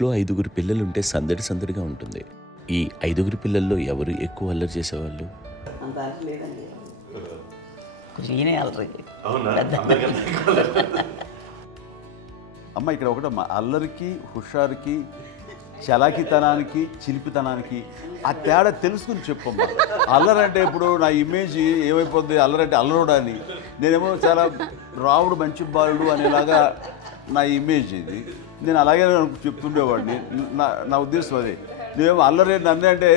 ఇంట్లో 5గురు పిల్లలుంటే సందడి సందడిగా ఉంటుంది. ఈ 5గురు పిల్లల్లో ఎవరు ఎక్కువ అల్లరి చేసేవాళ్ళు? అంత అల్లరి లేదండి. కొంచెం ఈయనే అల్లరి. అమ్మ ఇక్కడ ఒకటమ్మా, అల్లరికి, హుషారుకి, చలాకితనానికి, చిలిపితనానికి ఆ తేడా తెలుసుకుని చెప్పమ్మా. అల్లరి అంటే ఇప్పుడు నా ఇమేజ్ ఏమైపోద్ది, అల్లరి అంటే అల్లరుడు అని, నేనేమో చాలా రావుడు మంచి బాలుడు అనేలాగా నా ఇమేజ్ ఇది. నేను అలాగే చెప్తుండేవాడిని. నా ఉద్దేశం అదే. నేనేమో అల్లరి నన్ను అంటే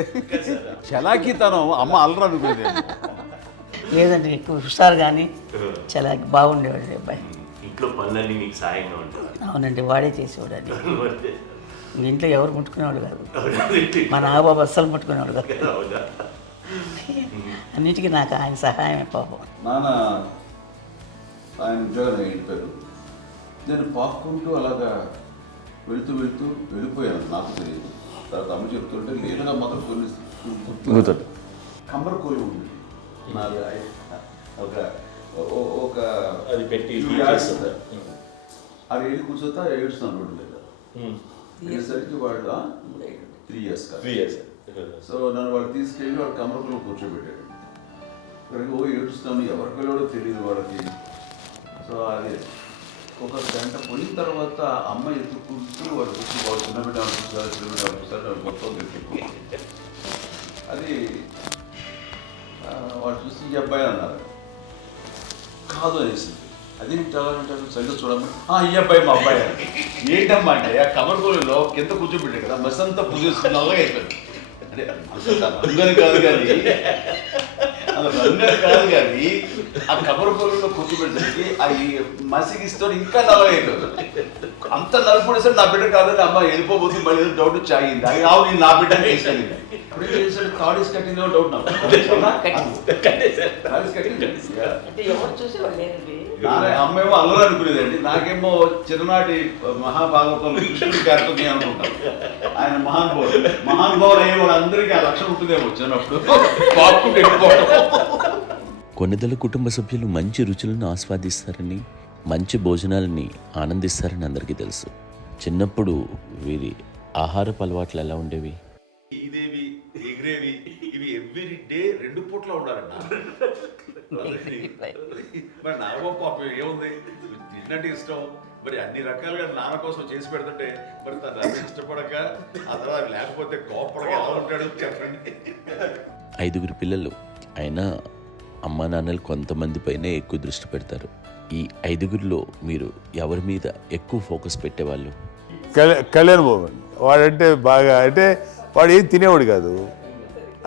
చలాకితనం, అమ్మ అల్లరి అనుకునేది. లేదండి, ఎక్కువ హుషారు కానీ చాలా బాగుండేవాడు అబ్బాయి. ఇంట్లో పనులన్నీ మీకు సాయంగా ఉంటాయి? అవునండి, వాడే చేసేవాడు అండి. ఇంట్లో ఎవరు ముట్టుకునేవాడు కాదు, మా నాగబాబు అస్సలు ముట్టుకునేవాడు కాదు. అన్నిటికీ నాకు ఆయన సహాయమే పాపం. నాన్న ఆయన ఉద్యోగం వెళ్ళిపోయారు. నేను పాక్కుంటూ అలాగా వెళ్ళిపోయాను, నాకు తెలియదు. తర్వాత అమ్మ చెప్తుంటే లేదుగా మాత్రం కొన్ని కమ్మర కోలు ఉంది నాది. ఒక అది పెట్టి అవి వెళ్ళి కూర్చోతా ఏడుస్తున్నాను రోడ్డు మీద. వెళ్ళేసరికి వాళ్ళు 3 years సో నన్ను వాళ్ళు తీసుకెళ్ళి వాడు కమ్మరకులో కూర్చోబెట్టాడు. ఇక్కడికి ఏడుస్తున్నాను, ఎవరికి వెళ్ళాడో తెలియదు వాళ్ళకి. సో అది ఒక గంట పోయిన తర్వాత అమ్మ ఎత్తుకుంటూ వాడు కూర్చో, వాడు చిన్నబిడ్డ చూస్తారు మొత్తం ఎత్తుకు. అది వాడు చూసి ఈ అబ్బాయి అన్నారు. కాదు అనేసింది. అది చాలా అంటారు, సరిగ్గా చూడమ్మా, ఈ అబ్బాయి మా అబ్బాయి. ఏంటమ్మా అంటే ఆ కమర్గోలులో కింద కూర్చోబెట్టాడు కదా, బస్ అంతా పూజేసుకున్నాగా అయిపోయింది. అంటే రంగని కాదు కానీ ఆ కమర్గోలులో కూర్చోబెట్టడానికి అవి మసిగిస్తూ ఇంకా నల్లగా అయిపోయింది. అంత నలుపుడేసరి నా బిడ్డ కాదని అమ్మ వెళ్ళిపోబోతుంది. మళ్ళీ డౌట్ చాయింది. అది రావు, నేను నా బిడ్డని తీసుకెళ్ళింది. అప్పుడు ఏం చేశాడు, కాడీస్ కట్టిందో డౌట్ నాకు. అమ్మేమో అల్లరి అనుకునేదండి, నాకేమో చిన్ననాటి మహాభాగవతంలో కృష్ణుడి క్యారెక్టర్ అనుకుంటాను. ఆయన మహానుభావులు అయ్యే వాళ్ళందరికీ ఆ లక్షణం ఉంటుందేమో చిన్నప్పుడు. కొన్నిదల కుటుంబ సభ్యులు మంచి రుచులను ఆస్వాదిస్తారని, మంచి భోజనాలని ఆనందిస్తారని అందరికీ తెలుసు. చిన్నప్పుడు వీరి ఆహారపు అలవాట్లు ఎలా ఉండేవి? ఇదేవి ఎగిరేవి ఇవి ఎవ్రీ డే 2 పూట్ల ఉండాలంట. మరి నాగబాబు పాపం ఏముంది, తిన్నట్టు ఇష్టం. మరి అన్ని రకాలుగా నాన్న కోసం చేసి పెడుతుంటే మరి తను అది ఇష్టపడక ఆ తర్వాత లేకపోతే కోపడగా ఎలా ఉంటాడు చెప్పండి. 5గురు పిల్లలు అయినా అమ్మా నాన్నలు కొంతమంది పైనే ఎక్కువ దృష్టి పెడతారు. ఈ 5గురిలో మీరు ఎవరి మీద ఎక్కువ ఫోకస్ పెట్టేవాళ్ళు? కళ్యాణ్ బాబు అండి. వాడంటే బాగా, అంటే వాడు ఏది తినేవాడు కాదు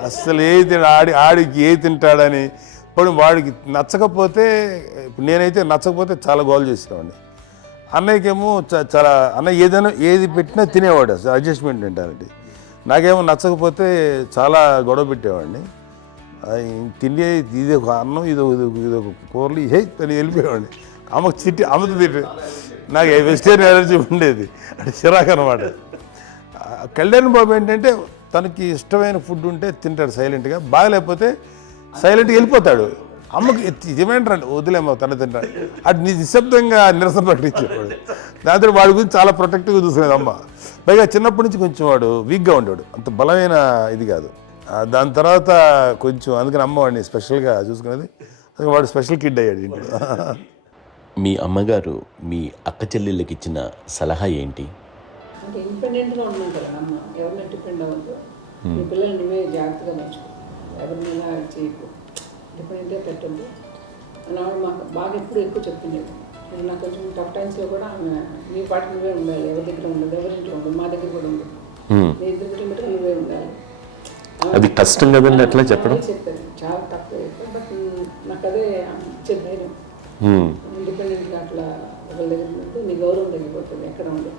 అసలు. ఆడికి ఏది తింటాడని ఇప్పుడు వాడికి నచ్చకపోతే, ఇప్పుడు నేనైతే నచ్చకపోతే చాలా గోల్ చేసేవాడిని. అన్నయ్యకేమో చాలా, అన్నయ్య ఏది పెట్టినా తినేవాడు, అసలు అడ్జస్ట్మెంట్ ఏంటంటే. నాకేమో నచ్చకపోతే చాలా గొడవ పెట్టేవాడిని. తిండి ఇది ఒక అన్నం, ఇదొక కూరలు అని వెళ్ళిపోయేవాడిని. అమ్మకు అమ్మతో తిట్టి నాకు వెజిటేరియన్ ఎలర్జీ ఉండేది, అంటే చిరాకు అనమాట. కళ్యాణ్ బాబు ఏంటంటే తనకి ఇష్టమైన ఫుడ్ ఉంటే తింటాడు సైలెంట్గా, బాగలేకపోతే సైలెంట్గా వెళ్ళిపోతాడు. అమ్మకి ఇదేమేంటారంటే వదిలేమో తన తింటాడు, అటు నిశ్శబ్దంగా నిరసన ప్రకటించేవాడు. దాంతో వాడి గురించి చాలా ప్రొటెక్టివ్గా చూసుకునేది అమ్మ. పైగా చిన్నప్పటి నుంచి కొంచెం వాడు వీక్గా ఉండేవాడు, అంత బలమైన ఇది కాదు. దాని తర్వాత కొంచెం అందుకని అమ్మ వాడిని స్పెషల్గా చూసుకునేది. వాడు స్పెషల్ కిడ్ అయ్యాడు ఇంట్లో. మీ అమ్మగారు మీ అక్క చెల్లెళ్ళకి ఇచ్చిన సలహా ఏంటి? అంటే ఇండిపెండెంట్గా ఉన్నాం కదా అమ్మ, ఎవరిని డిపెండ్ అవ్వద్దు, మీ పిల్లల్ని నువ్వే జాగ్రత్తగా పెంచుకో, ఎవరినైనా చేయకు, డిపెండెంట్గా పెట్టద్దు అని ఆవిడ మాకు బాగా ఎప్పుడు ఎక్కువ చెప్తుండేది. నాకు కొంచెం టఫ్ టైమ్స్లో కూడా ఆమె నీ పాటి నువ్వే ఉండాలి, ఎవరి దగ్గర ఉండదు, ఎవరింట్లో ఉండదు, మా దగ్గర కూడా ఉండదు, నీ ఇద్దరు కిలోమీటర్ నువ్వే ఉండాలి. అది కష్టం కదండి అట్లా చెప్పడం? చెప్పాను, చాలా తక్కువ చెప్పాను. బట్ నాకు అదే ఇచ్చే ధైర్యం. ఇండిపెండెంట్గా అట్లా ఒకరి దగ్గర ఉంటే నీ గౌరవం తగ్గిపోతుంది, ఎక్కడ ఉండదు.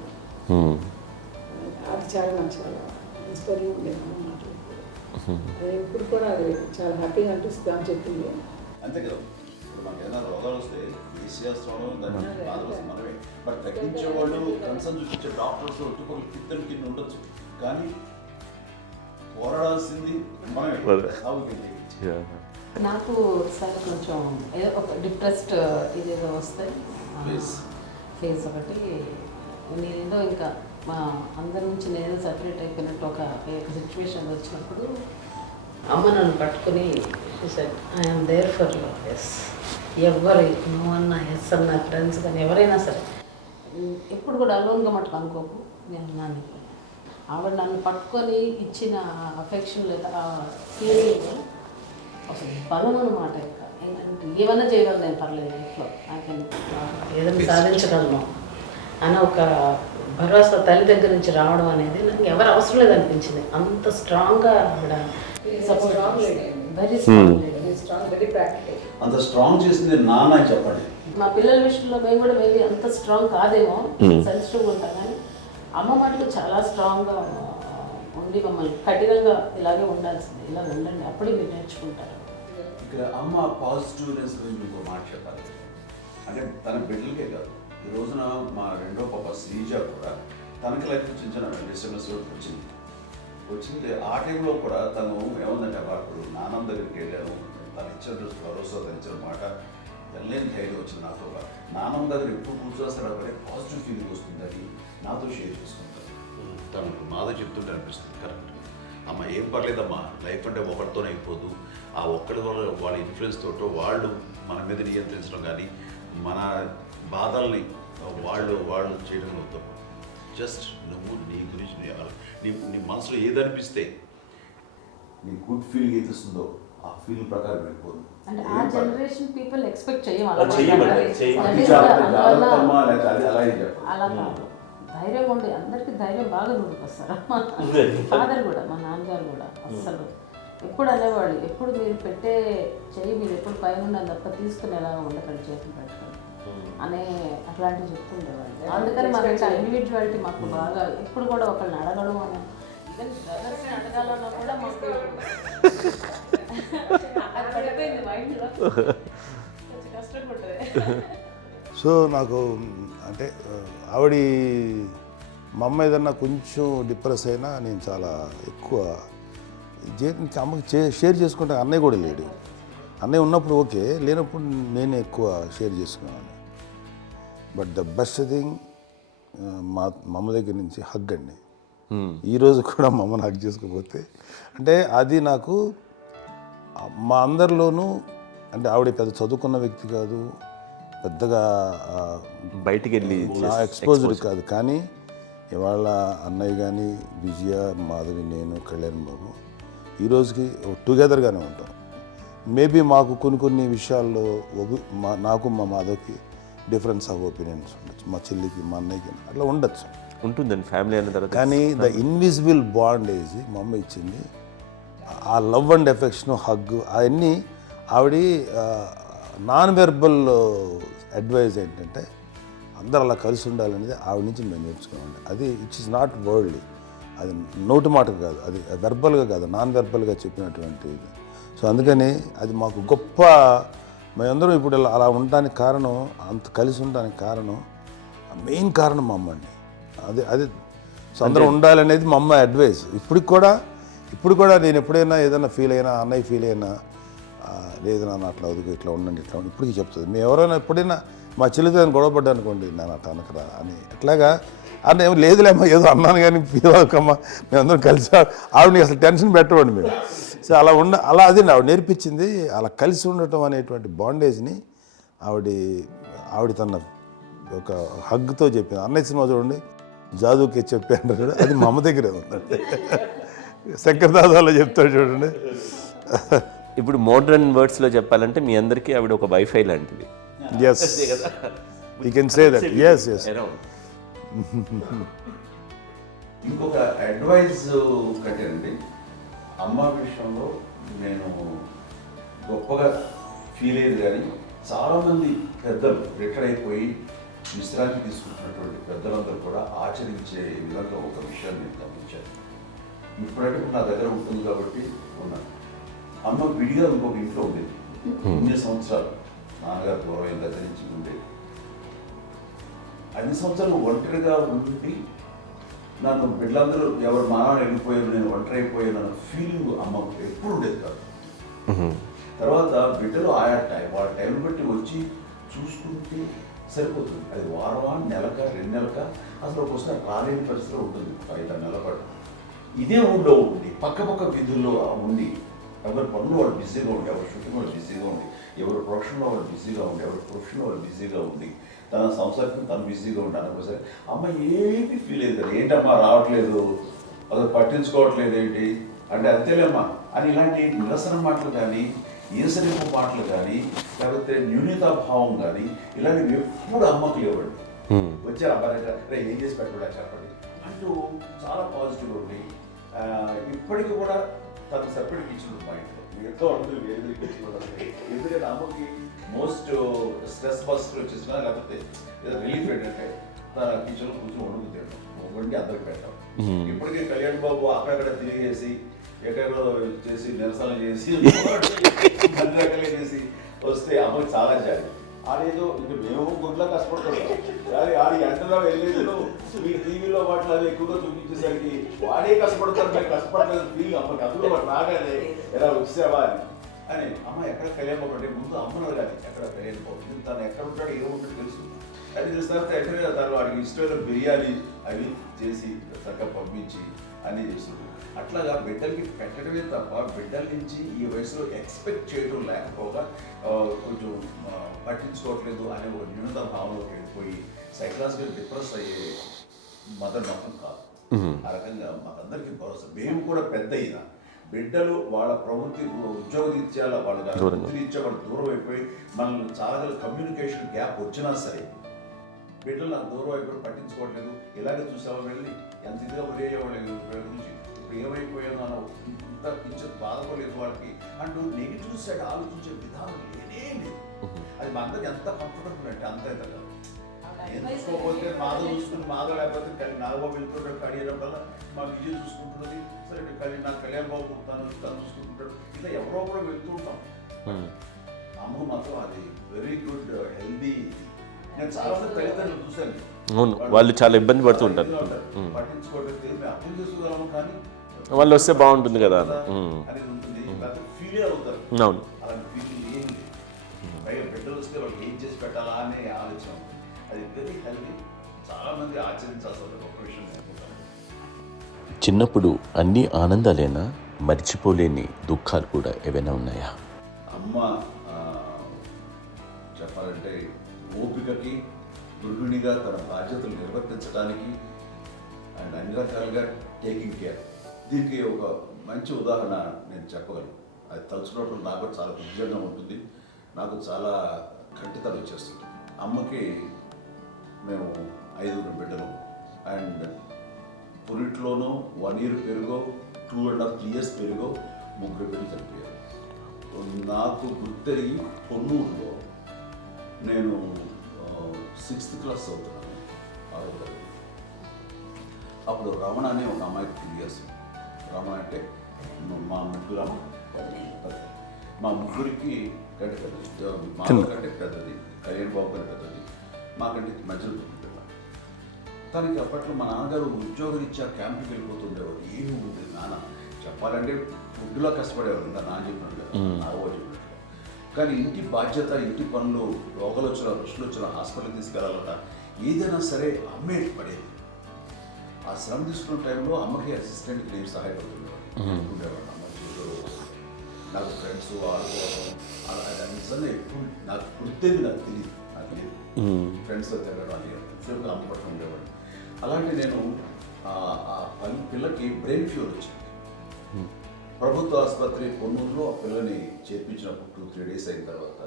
అది చాలా నాకు చాలా ఇన్స్పైరింగ్ ఉండేది అమ్మ మాటలు. అది ఇప్పుడు కూడా అది చాలా హ్యాపీగా అనిపిస్తుంది అని చెప్పింది. అంతే కదా, ఇప్పుడు మనకి ఏదైనా రోగాలు వస్తే వేసేస్తాను, దాన్ని బాధలు మనమే. బట్ తగ్గించే వాళ్ళు, కన్సర్న్ చూపించే డాక్టర్స్ ఒట్టుకోలు కింద కింద ఉండొచ్చు, కానీ పోరాడాల్సింది మనమే. నాకు సార్ కొంచెం ఏదో ఒక డిప్రెస్డ్ ఇదేదో వస్తాయి ఫేస్ ఒకటి, నేనేదో ఇంకా మా అందరి నుంచి నేను సపరేట్ అయిపోయినట్టు ఒక సిచ్యువేషన్ వచ్చినప్పుడు అమ్మ నన్ను పట్టుకుని I'm there for you. Yes, ఎవరు నువ్వు అన్నా ఎస్ అన్న ఫ్రెండ్స్ కానీ ఎవరైనా సరే ఎప్పుడు కూడా అలోన్గా మటుకు అనుకోకు, నేను అన్నాను. ఆవిడ నన్ను పట్టుకొని ఇచ్చిన అఫెక్షన్ లేదా ఫీలింగ్ అసలు బలం అన్నమాట. ఇంకా ఏంటంటే ఏమన్నా చేయగలను నేను, పర్లేదు ఇంట్లో నాకేం ఏదైనా సాధించగలను అని ఒక భరోసా తల్లి దగ్గర నుంచి రావడం అనేది నాకు ఎవరు అవసరం లేదనిపించింది. అంత స్ట్రాంగ్గా ఆవిడ support, very strong, very practical. అంత స్ట్రాంగ్ చేసింది నాన్న అని చెప్పండి. మా పిల్లల విషయంలో మేము కూడా మేబీ అంత స్ట్రాంగ్ కాదేమో, సెన్సిటివ్గా ఉంటాం, కానీ అమ్మ మటుకు చాలా స్ట్రాంగ్గా ఉండి మమ్మల్ని కఠినంగా ఇలాగే ఉండాల్సింది, ఇలా ఉండండి అప్పుడే మీరు నేర్చుకుంటారు. ఇక్కడ అమ్మ పాజిటివ్నెస్ గురించి ఇంకో మాట చెప్పాలి. అంటే తన బిడ్డలకే కాదు, ఈ రోజున మా రెండో పాప శ్రీజ కూడా తనకి లైఫ్ చిన్న చిన్న డిస్టర్బెన్స్ వచ్చింది. ఆ టైంలో కూడా తను ఏముందంటే అప్పుడు నాన్నమ్మ దగ్గరికి వెళ్ళాను, తను ఇచ్చిన భరోసా, తను ఇచ్చిన మాట వెళ్ళలేని ధైర్యం వచ్చింది నాతో. నాన్నమ్మ దగ్గర ఎప్పుడు కూర్చొస్తాడు అప్పుడే పాజిటివ్ ఫీలింగ్ వస్తుందని నాతో షేర్ చేసుకుంటాను. తను మాతో చెప్తుంటే అనిపిస్తుంది కరెక్ట్. అమ్మ ఏం పర్లేదమ్మా, లైఫ్ అంటే ఒకరితోనే అయిపోదు, ఆ ఒక్కడి వల్ల వాళ్ళ ఇన్ఫ్లుయెన్స్ తోటో వాళ్ళు మన మీద నియంత్రించడం కానీ మన బాధల్ని వాళ్ళు చేయడం అవుతాం. జస్ట్ నువ్వు నీ గురించి నీ మనసులో ఏదనిపిస్తే నీ గుడ్ ఫీలింగ్ ఏది వస్తుందో ఆ ఫీలింగ్ ప్రకారం వెళ్ళిపోదు. అంటే ఆ జనరేషన్ పీపుల్ ఎక్స్పెక్ట్ చేయం అలాగే అలా కాదు. ధైర్యం ఉండి అందరికీ ధైర్యం బాగా నూరుకొస్తారు. ఫాదర్ కూడా, మా నాన్నగారు కూడా అస్సలు ఎప్పుడు అనేవాళ్ళు, ఎప్పుడు మీరు పెట్టే చెయ్యి మీరు ఎప్పుడు పైన తప్ప తీసుకుని ఎలా ఉండకండి, చేతులు పెట్టుకొని అనే అట్లాంటివి చెప్తుండేవాళ్ళు. అందుకని మాకు ఇండివిజువాలిటీ మాకు బాగా ఎప్పుడు కూడా ఒకళ్ళని అడగడం అని, ఈవెన్ బ్రదర్స్ని అడగాలన్నా కూడా మాకు అది పడిపోయింది మైండ్లో, కొంచెం కష్టంగా ఉంటుంది. సో నాకు అంటే ఆవిడ మా అమ్మ ఏదన్నా కొంచెం డిప్రెస్ అయినా నేను చాలా ఎక్కువ అమ్మకి షేర్ చేసుకుంటే, అన్నయ్య కూడా లేడు. అన్నయ్య ఉన్నప్పుడు ఓకే, లేనప్పుడు నేనే ఎక్కువ షేర్ చేసుకున్నాను. బట్ ద బెస్ట్ థింగ్ మా అమ్మ దగ్గర నుంచి హగ్ అండి. ఈరోజు కూడా మా అమ్మని హగ్ చేసుకోకపోతే అంటే అది నాకు మా అందరిలోనూ, అంటే ఆవిడ పెద్ద చదువుకున్న వ్యక్తి కాదు, పెద్దగా బయటికి వెళ్ళి ఎక్స్పోజర్ కాదు, కానీ ఇవాళ అన్నయ్య కానీ విజయ, మాధవి, నేను, కళ్యాణ్ బాబు ఈ రోజుకి టుగెదర్గానే ఉంటాం. మేబీ మాకు కొన్ని విషయాల్లో నాకు మా మాధవ్కి డిఫరెన్స్ ఆఫ్ ఒపీనియన్స్ ఉండొచ్చు, మా చెల్లికి, మా అన్నయ్యకి అట్లా ఉండొచ్చు, ఉంటుందండి ఫ్యామిలీ అన్న తర్వాత. కానీ ద ఇన్విజిబుల్ బాండేజ్ మా అమ్మ ఇచ్చింది, ఆ లవ్ అండ్ ఎఫెక్షన్, హగ్, అవన్నీ ఆవిడ నాన్ వెర్బల్ అడ్వైజ్ ఏంటంటే అందరూ అలా కలిసి ఉండాలనేది ఆవిడ నుంచి మేము నేర్చుకోవాలి. అది ఇట్స్ ఇస్ నాట్ వర్డ్లీ, అది నోటి మాట కాదు, అది వెర్బల్గా కాదు, నాన్ వెర్బల్గా చెప్పినటువంటి ఇది. సో అందుకని అది మాకు గొప్ప, మేమందరం ఇప్పుడు అలా ఉండడానికి కారణం, అంత కలిసి ఉండడానికి కారణం, మెయిన్ కారణం మా అమ్మ అండి. అది సో అందరూ ఉండాలనేది మా అమ్మ అడ్వైస్. ఇప్పుడు కూడా నేను ఎప్పుడైనా ఏదైనా ఫీల్ అయినా, అన్నయ్య ఫీల్ అయినా, లేదు నాన్న అట్లా వదుకు, ఇట్లా ఉండండి, ఇట్లా ఉండి, ఇప్పటికీ చెప్తుంది. మేము ఎవరైనా ఎప్పుడైనా మా చెల్లితో గొడవపడ్డా అనుకోండి, నేను అట్లా అనకరా అని, ఎట్లాగా అన్న ఏమో లేదులేమ్మా, ఏదో అన్నాను కానీ ఫీల్ అవ్వకమ్మా, మేమందరం కలిసి ఆవిడని అసలు టెన్షన్ పెట్టవండి మేము. సో అలా అది ఆవిడ నేర్పించింది. అలా కలిసి ఉండటం అనేటువంటి బాండేజ్ని ఆవిడ తన ఒక హగ్తో చెప్పింది. అన్నయ్య సినిమా చూడండి, జాదూకి చెప్పాను చూడండి, అది మా అమ్మ దగ్గరే ఉందండి. శంకర్ దాదాలో చెప్తాడు చూడండి. ఇప్పుడు మోడ్రన్ వర్డ్స్లో చెప్పాలంటే మీ అందరికీ ఆవిడ ఒక వైఫై లాంటిది. Yes, you can say that. Yes. ఇంకొక అడ్వైజ్ కట్టండి, అమ్మ విషయంలో నేను గొప్పగా ఫీల్ అయ్యేది, కానీ చాలామంది పెద్దలు రిటైర్ అయిపోయి విశ్రాంతి తీసుకుంటున్నటువంటి పెద్దలందరూ కూడా ఆచరించే విధంగా ఒక విషయాన్ని నేను గమనించాను. ఇప్పుడంటే నా దగ్గర ఉంటుంది కాబట్టి ఉన్నాను. అమ్మ విడిగా ఇంకొక ఇంట్లో ఉండేది 9 సంవత్సరాలు, నాన్నగారు దూరం దగ్గర నుంచి ఉండేది. 5 సంవత్సరాలు ఒంటరిగా ఉండి నన్ను బిడ్డలందరూ ఎవరు మానవాడు వెళ్ళిపోయారు, నేను ఒంటరి అయిపోయాను అన్న ఫీలింగ్ అమ్మకు ఎప్పుడు ఉండేది కాదు. తర్వాత బిడ్డలు ఆయా వాళ్ళ టైం బట్టి వచ్చి చూసుకుంటూ సరిపోతుంది. అది వారమా, నెలక, 2 నెలక, అసలు ఒకసారి రాలేని పరిస్థితిలో ఉంటుంది. 5-6 నెలల పాటు ఇదే ఊళ్ళో ఉండి పక్క విధుల్లో ఉండి ఎవరి పనులు వాళ్ళు బిజీగా ఉండి, ఎవరి షూటింగ్ వాళ్ళు బిజీగా ఉండి, ఎవరి ప్రొఫెషన్లో వాళ్ళు బిజీగా ఉండి, ఎవరి ప్రొఫెషన్లో వాళ్ళు బిజీగా ఉండి, తన సంసారం తను బిజీగా ఉండి అనుకోసరి అమ్మ ఏమీ ఫీల్ అయ్యేది కదా, ఏంటమ్మా రావట్లేదు, అసలు పట్టించుకోవట్లేదు ఏంటి అంటే అంతేలేమ్మా అని ఇలాంటి నిరసన మాటలు కానీ, ఈసరింపు మాటలు కానీ, లేకపోతే న్యూనతాభావం కానీ ఇలాంటివి ఎప్పుడు అమ్మకు లేవండి. వచ్చారు అబ్బాయి ఏం చేసి పెట్టడా చెప్పండి అంటూ చాలా పాజిటివ్ ఉండి ఇప్పటికీ కూడా తను సపరేట్ కిచెన్ మా ఇంట్లో ఎక్కువ ఉంటుంది. వేరే కిచెన్ ఎందుకంటే అమ్మకి మోస్ట్ స్ట్రెస్ బస్టర్ వచ్చేసినా లేకపోతే ఏదో రిలీఫ్ ఏంటంటే తన కిచెన్లో కూర్చొని వండి అందరికి పెట్టాం. ఇప్పటికీ కళ్యాణ్ బాబు అక్కడక్కడ తిరిగేసి ఎక్కడెక్కడో చేసి నిరసనలు చేసి అన్ని రకాలు చేసి వస్తే అమ్మకి చాలా జాలి. ఆడేదో ఇంక మేము గుడ్లో కష్టపడుతున్నాం కానీ ఆడి ఎంతలో వెళ్ళేదో మీ టీవీలో వాటిలో అది ఎక్కువగా చూపించేసరికి వాడే కష్టపడతారు, మేము కష్టపడలేదు ఫీల్ అమ్మకి. అందులో వాడు రాగానే ఎలా వచ్చావా అని అమ్మ ఎక్కడ కళ్యాణ్ బాబు అంటే ముందు అమ్మను కానీ ఎక్కడ కళ్యాణ్ బాబు తను ఎక్కడ ఉంటాడు ఏమో ఉంటాడు తెలుసు. అది తెలిసిన తర్వాత ఎక్కడ తను వాడికి ఇష్టమైన బిర్యానీ అవి చేసి చక్కగా పంపించి అన్నీ చేస్తుంది. అట్లాగా బిడ్డలకి పెట్టడమే తప్ప బిడ్డల నుంచి ఈ వయసులో ఎక్స్పెక్ట్ చేయడం లేకపోగా కొంచెం పట్టించుకోవట్లేదు అనే ఒక న్యూనత భావనలోకి వెళ్ళిపోయి సైకలాజికల్ డిప్రెస్ అయ్యే మదర్ మాత్రం కాదు. ఆ రకంగా మాకందరికీ భరోసా. మేము కూడా పెద్ద అయినా బిడ్డలు వాళ్ళ ప్రవృత్తి ఉద్యోగరీత్యా వాళ్ళు వృత్తిరీత్యా వాళ్ళు దూరం అయిపోయి మనల్ని చాలా కమ్యూనికేషన్ గ్యాప్ వచ్చినా సరే బిడ్డలు నాకు దూరం అయిపోయి పట్టించుకోవట్లేదు. ఇలాగే చూసావా వెళ్ళి ఎంత ఇదిగా వదిలేయేవాళ్ళు గురించి ఇప్పుడు ఏమైపోయాను అన్న ఇంత కించెం బాధపడలేదు వాళ్ళకి అంటూ నెగిటివ్ సైడ్ ఆలోచించే విధానం లేనే లేదు. అది మా అందరికి ఎంత కంఫర్టబుల్ అంటే అంత కదా. ఎందుకోకపోతే మాధవ్ చూసుకుని మాధవ్ లేకపోతే నాగబాబు వెళ్తుంటాడు కడియడం వల్ల మా విజయ్ చూసుకుంటున్నది సరే నాకు కళ్యాణ్ బాబు తను చూసుకుంటుంటాడు. ఇలా ఎవరో కూడా వెళ్తూ ఉంటాం. అమ్మ మాత్రం అది వెరీ గుడ్ హెల్దీ. నేను చాలా మంది తల్లిదండ్రులు చూశాను, అవును, వాళ్ళు చాలా ఇబ్బంది పడుతూ ఉంటారు. పట్టించుకోవట్లేదు, మేము అర్థం చేసుకోగలము కానీ వాళ్ళు వస్తే బాగుంటుంది కదా అనేది ఉంటుంది. ఫీల్ అవుతారు. అవును, అలాంటి ఫీలింగ్ ఏం లేదు. పైగా బిడ్డలు వస్తే వాళ్ళకి ఏం చేసి పెట్టాలా అనే ఆలోచన. అది వెరీ హెల్దీ. చాలా మంది ఆచరించాల్సిన గొప్ప విషయం అనుకుంటాను. చిన్నప్పుడు అన్ని ఆనందాలేనా, మర్చిపోలేని దుఃఖాలు కూడా ఏవైనా ఉన్నాయా? అమ్మ చెప్పాలంటే ఓపికకి, గృహిణిగా తన బాధ్యతలు నిర్వర్తించడానికి అండ్ అన్ని రకాలుగా టేకింగ్ కేర్. దీనికి ఒక మంచి ఉదాహరణ నేను చెప్పగలను. అది తలుచుకోవడం నాకు చాలా ఉద్యోగంగా ఉంటుంది, నాకు చాలా కంటితలు వచ్చేస్తుంది. అమ్మకి మేము 5 బిడ్డలు అండ్ పురిట్లోనూ 1 year పెరుగో 2.5 years పెరుగో 3 బిడ్డలు చనిపోయారు. నాకు గుర్తెరిగి పొన్నూరులో నేను 6th class చదువుతున్నాను, 6వ తరగతి. అప్పుడు రమణ అనే ఒక అమ్మాయికి 2 years. రమణ అంటే మా ముగ్గురికి కంటే పెద్దది, మా కంటే పెద్దది, కళ్యాణ్ బాబు కంటే పెద్దది, మాకంటే మధ్యలో పిల్ల. తనకి అప్పట్లో మా నాన్నగారు ఉద్యోగరీత్యా క్యాంపుకి వెళ్ళిపోతుండేవారు. ఏమి ఉంటుంది నాన్న చెప్పాలంటే ఫుడ్లో కష్టపడేవారు, ఇంకా నాన్న చెప్పినట్టు కదా, నాగో చెప్పినట్టు. కానీ ఇంటి బాధ్యత, ఇంటి పనులు, రోగాలు వచ్చిన రుచులు వచ్చిన హాస్పిటల్కి తీసుకెళ్ళాలట ఏదైనా సరే అమ్మే పడేది. ఆ శ్రమ తీసుకున్న టైంలో అమ్మకి అసిస్టెంట్కి నేను సహాయపడుతుండేవాడు. అమ్మ చూడరు, నాకు ఫ్రెండ్స్ ఆడుకోవడం అలా నిజంగా ఎప్పుడు నాకు గుర్తేది నాకు తెలియదు. ఫ్రెండ్స్తో తిరగడం అది సేపు అమ్మ పట్ల ఉండేవాడు. అలాంటి నేను ఆ పిల్లకి బ్రెయిన్ ఫ్యూర్ వచ్చింది. ప్రభుత్వ ఆసుపత్రి పొన్నూరులో ఆ పిల్లని చేర్పించినప్పుడు 2-3 days అయిన తర్వాత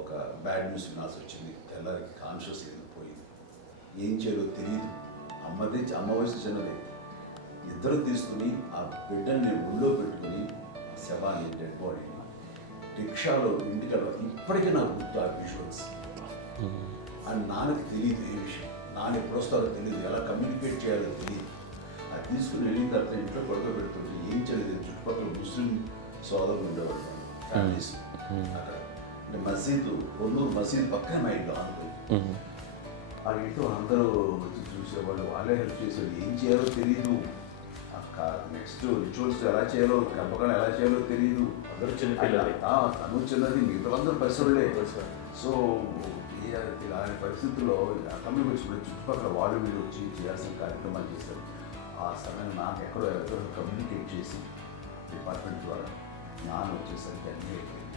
ఒక బ్యాడ్ న్యూస్ వినాల్సి వచ్చింది. తెల్లరికి కాన్షియస్ పోయింది. ఏం చేయాలో తెలియదు. అమ్మ వయసు చిన్నది. ఇద్దరు తీసుకుని ఆ బిడ్డల్ని ఒళ్ళో పెట్టుకుని శవాన్ని, డెడ్ బాడీని రిక్షాలో ఇంటికి వెళ్ళాలి. ఇప్పటికీ నాకు గుర్తు ఆ విజువల్స్. అండ్ నాన్నకి తెలియదు ఏ విషయం, నాన్న ఎప్పుడు వస్తారో తెలియదు, ఎలా కమ్యూనికేట్ చేయాలో తెలియదు. అది తీసుకుని వెళ్ళిన తర్వాత ఇంట్లో పడుకోబెడుతుంటే ఏం చేయలేదు. చుట్టుపక్కల ముస్లిం సోదరులు ఉండేవాళ్ళు, ఫ్యామిలీస్ అక్కడ. అంటే మసీదు, పొన్నూరు మసీదు పక్కనే మా ఇంట్లో ఆనుకుంది. ఆ ఇంట్లో అందరూ వచ్చి చూసేవాళ్ళు, వాళ్ళే హెల్ప్ చేసేవాళ్ళు. ఏం చేయాలో తెలియదు నెక్స్ట్ రిచువల్స్ ఎలా చేయాలో, గర్భకాండం ఎలా చేయాలో తెలియదు. అందరూ చిన్నపిల్లలే. తను చిన్నది, మిగతాలందరూ పసివాళ్ళే. సో ఇలాంటి పరిస్థితుల్లో కమ్యూనిటీ వచ్చిన చుట్టుపక్కల వాళ్ళు వీళ్ళు వచ్చి చేయాల్సిన కార్యక్రమాలు చేశారు. ఆ సమయంలో నాకు ఎక్కడో కమ్యూనికేట్ చేసి డిపార్ట్మెంట్ ద్వారా జ్ఞానం వచ్చేసరికి అన్నీ అయిపోయింది.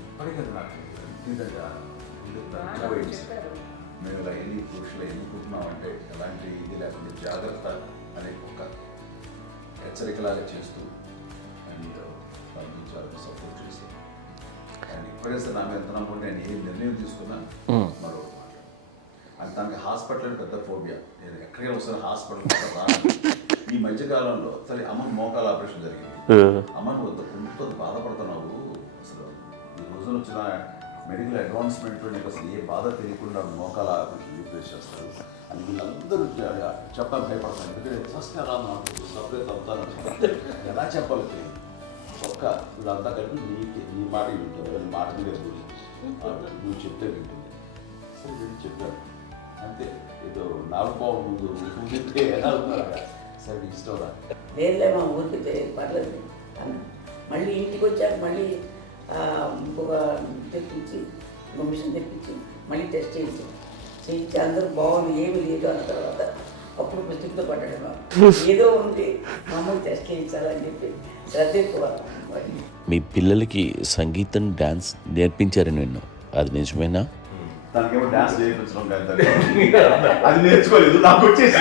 ఇప్పటికీ నాకు మేము ఇలా ఎన్ని పురుషులు ఎన్నుకుంటున్నామంటే ఎలాంటి ఇది లేకుండా జాగ్రత్త అనే ఒక హెచ్చరికలాగా చేస్తూ అండ్ పంపించాలని సపోర్ట్ చేసి అండ్ ఇప్పుడైతే నా మీద ఎంత నమ్మకం నేను ఏ నిర్ణయం తీసుకున్నా మరో మాట. అండ్ తనకి హాస్పిటల్ పెద్ద ఫోబియా. నేను ఎక్కడికైనా ఒకసారి హాస్పిటల్ రాను. ఈ మధ్యకాలంలో సరే అమ్మకి మోకాల ఆపరేషన్ జరిగింది. అమ్మను కొంత బాధపడుతున్నావు, అసలు ఈ రోజున వచ్చిన మెడికల్ అడ్వాన్స్మెంట్లో నీకు అసలు ఏ బాధ తెలియకుండా మోకాల ఆపరేషన్ రీప్లేస్ చేస్తారు అని వీళ్ళందరూ చెప్పాలి భయపడతాను. ఎందుకంటే ఫస్ట్ ఎలా నాకు సపరేట్ అవుతాను, ఎలా చెప్పాలి తెలియదు. ఒక్క వీళ్ళంతా కలిపి నీ మాట వింటావు, వాళ్ళ మాట మీద నువ్వు చెప్తే వింటుంది. సరే నేను చెప్పాను అంతే. ఏదో నాకు బాగుండు ముందుంటే ఎలా ఉన్నారా, సరే ఇష్టం రా. లేదులే మా ఊరికి పర్లేదు అన్న. మళ్ళీ ఇంటికి వచ్చాక మళ్ళీ ఇంకొక తెప్పించి ఇంకో మిషన్ తెప్పించి మళ్ళీ టెస్ట్ చేయించి అందరూ బాగుంది ఏమీ లేదు అన్న తర్వాత అప్పుడు పుస్తకంతో పడ్డాడు. ఏదో ఉంది మమ్మల్ని టెస్ట్ చేయించాలని చెప్పి శ్రద్ధ ఎక్కువ. మీ పిల్లలకి సంగీతం, డాన్స్ నేర్పించారని విన్నాం, అది నిజమేనా? తనకేమో డాన్స్ నేర్పించడం కాదు, అది నేర్చుకోలేదు, నాకు వచ్చేసి.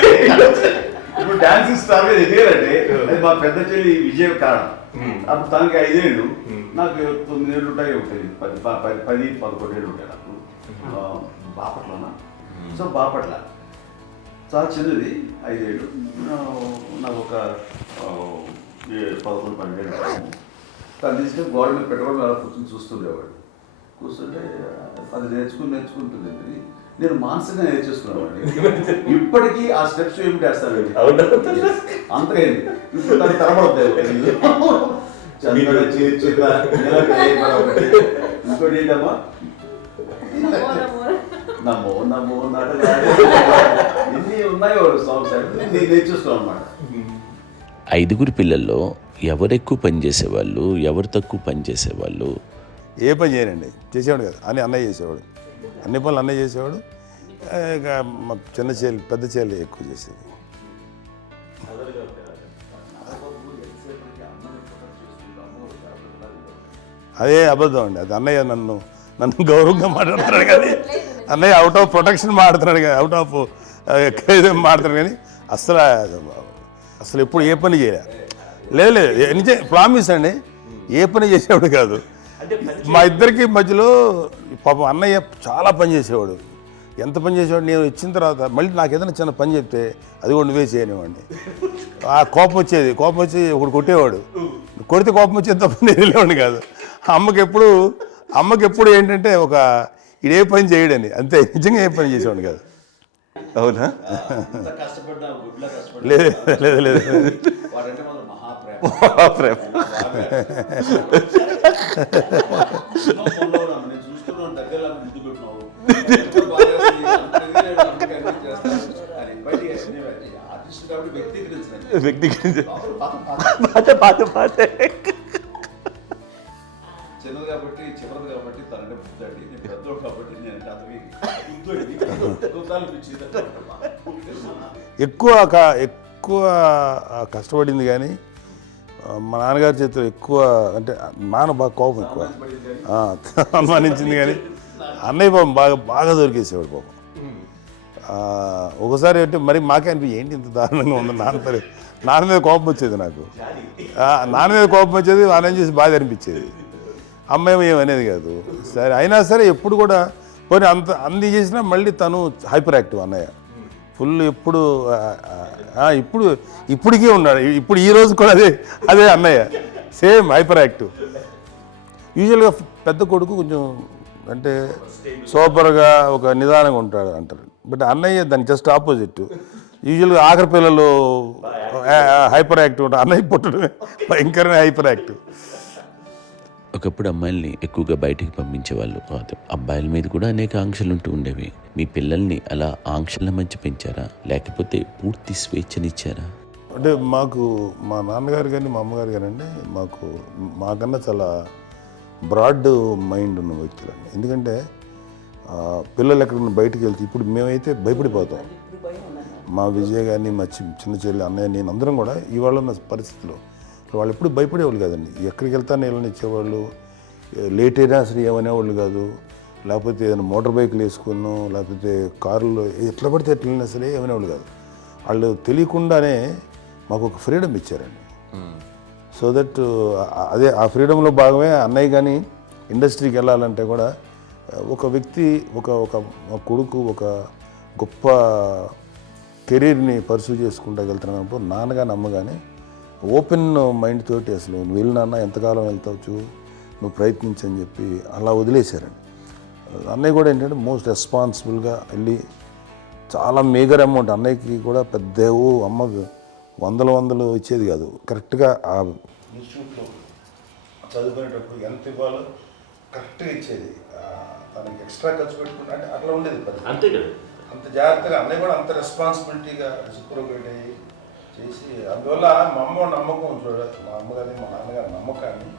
ఇప్పుడు డాన్స్ స్టార్ ఎదిగారంటే అది మా పెద్ద చెల్లి విజయం కారణం. అప్పుడు తనకి 5 ఏళ్ళు, నాకు 9 ఏళ్ళు ఉంటాయి, 10-11 ఏళ్ళు ఉంటాయి నాకు. బాపట్లనా? సో బాపట్ల చాలా చిన్నది, 5 ఏళ్ళు. నాకు ఒక 11-12 ఏళ్ళు ఉంటాము. తను తీసుకొని గోడ మీద పెట్టుకోవడం అలా కూర్చొని చూస్తుండేవాడు. కూర్చుంటే అది నేర్చుకుంటుంది. నేను మానసికంగా నేర్చేసుకున్నామండి. ఇప్పటికీ ఆ స్టెప్స్ ఏమిటి వేస్తాను అంతేంది. ఇప్పుడు దాన్ని తరబడతాయి. ఇంకోటి ఏంటమ్మా, నమో నమో ఎన్ని ఉన్నాయో సాంగ్స్ నేను నేర్చేస్తున్నాను అన్నమాట. 5 పిల్లల్లో ఎవరు ఎక్కువ పని చేసేవాళ్ళు, ఎవరు తక్కువ పని చేసేవాళ్ళు? ఏ పని చేయనండి, చేసేవాడు కదా అని అన్నయ్య చేసేవాడు. అన్ని పనులు అన్నయ్య చేసేవాడు. ఇక మా చిన్న చెల్లి, పెద్ద చెల్లి ఎక్కువ చేసేది. అదే అబద్ధం అండి, అది అన్నయ్య నన్ను గౌరవంగా మాట్లాడుతున్నాడు కానీ అన్నయ్య అవుట్ ఆఫ్ ప్రొటెక్షన్ మాట్లాడుతున్నాడు కానీ, అవుట్ ఆఫ్ మాట్లాడుతున్నాడు కానీ అసలు ఎప్పుడు ఏ పని చేయలే. లేదు ప్రామిస్ అండి, ఏ పని చేసేవాడు కాదు. మా ఇద్దరికి మధ్యలో పాపం అన్నయ్య చాలా పని చేసేవాడు. ఎంత పని చేసేవాడు, నేను ఇచ్చిన తర్వాత మళ్ళీ నాకు ఏదైనా చిన్న పని చెప్తే అది కూడా నువ్వే చేయనివ్వండి. ఆ కోపం వచ్చి ఒకడు కొట్టేవాడు. కొడితే కోపం వచ్చేది తప్ప నేను వెళ్ళేవాడిని కాదు. అమ్మకి ఎప్పుడు ఏంటంటే ఒక ఇదే పని చేయడని, అంతే. నిజంగా ఏ పని చేసేవాడిని కాదు. అవునా? లేదు మహాప్రేమ. చిన్నది కాబట్టి చివరిది కాబట్టి తనంటే బుద్ధాడి, నేను పెద్దోడు కాబట్టి నేను ఎక్కువ కష్టపడింది కానీ మా నాన్నగారి చేతిలో ఎక్కువ, అంటే నాన్న బాగా కోపం ఎక్కువ అనుమానించింది కానీ అన్నయ్య పాపం బాగా దొరికేసేవాడు పాపం. ఒకసారి అంటే మరి మాకే అనిపి ఏంటి ఇంత దారుణంగా ఉంది నాన్న మీద కోపం వచ్చేది నాకు. నాన్న మీద కోపం వచ్చేది, వాళ్ళని చూసి బాధ అనిపించేది. అమ్మాయి ఏమనేది కాదు. సరే అయినా సరే ఎప్పుడు కూడా పోనీ అన్ని చేసినా మళ్ళీ తను హైపర్ యాక్టివ్ అన్నయ్య. ఫుల్ ఇప్పటికీ ఉన్నాడు. ఇప్పుడు ఈ రోజు కూడా అదే అన్నయ్య, సేమ్ హైపర్ యాక్టివ్. యూజువల్గా పెద్ద కొడుకు కొంచెం అంటే సూపర్గా ఒక నిదానంగా ఉంటాడు అంటారు. బట్ అన్నయ్య దాని జస్ట్ ఆపోజిట్. యూజువల్గా ఆఖరి పిల్లలు హైపర్ యాక్టివ్ ఉంటారు, అన్నయ్య పుట్టడమే భయంకరమైన హైపర్ యాక్టివ్. ఒకప్పుడు అమ్మాయిల్ని ఎక్కువగా బయటికి పంపించేవాళ్ళు, అబ్బాయిల మీద కూడా అనేక ఆంక్షలు ఉంటూ ఉండేవి. మీ పిల్లల్ని అలా ఆంక్షల మధ్య పెంచారా, లేకపోతే పూర్తి స్వేచ్ఛనిచ్చారా? అంటే మాకు మా నాన్నగారు కానీ మా అమ్మగారు కానండి మాకన్నా చాలా బ్రాడ్ మైండ్ ఉన్న వ్యక్తులండి. ఎందుకంటే పిల్లలు ఎక్కడన్నా బయటకు వెళ్తే ఇప్పుడు మేమైతే భయపడిపోతాం. మా విజయ్ కానీ మా చిన్న చెల్లి అన్నయ్య నేను అందరం కూడా ఇవాళ ఉన్న పరిస్థితిలో వాళ్ళు ఎప్పుడు భయపడేవాళ్ళు కాదండి. ఎక్కడికి వెళ్తాను నీళ్ళని ఇచ్చేవాళ్ళు, లేట్ అయినా అసలు ఏమనేవాళ్ళు కాదు. లేకపోతే ఏదైనా మోటార్ బైక్లు వేసుకున్నాం, లేకపోతే కారులో ఎట్లా పడితే ఎట్లయినా సరే ఏమనేవాళ్ళు కాదు. వాళ్ళు తెలియకుండానే మాకు ఒక ఫ్రీడమ్ ఇచ్చారండి. సో దట్ అదే ఆ ఫ్రీడంలో భాగమే అన్నయ్య కానీ ఇండస్ట్రీకి వెళ్ళాలంటే కూడా ఒక వ్యక్తి ఒక కొడుకు ఒక గొప్ప కెరీర్ని పర్సూ చేసుకుంటూ వెళ్తున్నప్పుడు నాన్నగాని అమ్మగానే ఓపెన్ మైండ్ తోటి అసలు నువ్వు వెళ్ళినా ఎంతకాలం వెళ్తావు నువ్వు ప్రయత్నించని చెప్పి అలా వదిలేశారండి. అన్నయ్య కూడా ఏంటంటే మోస్ట్ రెస్పాన్సిబుల్గా వెళ్ళి చాలా మేజర్ అమౌంట్ అన్నయ్యకి కూడా పెద్ద అమ్మకు వందలు ఇచ్చేది కాదు. కరెక్ట్గా ఆ ఇన్స్టిట్యూట్లో చదువుకునేటప్పుడు ఎంత ఇవ్వాలో కరెక్ట్గా ఇచ్చేది. తనకి ఎక్స్ట్రా ఖర్చు పెట్టుకుంటే అంటే అట్లా ఉండేది పద్ధతి. అంతే కదా, అంత జాగ్రత్తగా అన్నయ్య కూడా అంత రెస్పాన్సిబిలిటీగా రెసిప్రోకేట్ అయ్యి చేసి అందువల్ల మా అమ్మ నమ్మకం చూడాలి. మా అమ్మగారి మా నాన్నగారి నమ్మకాన్ని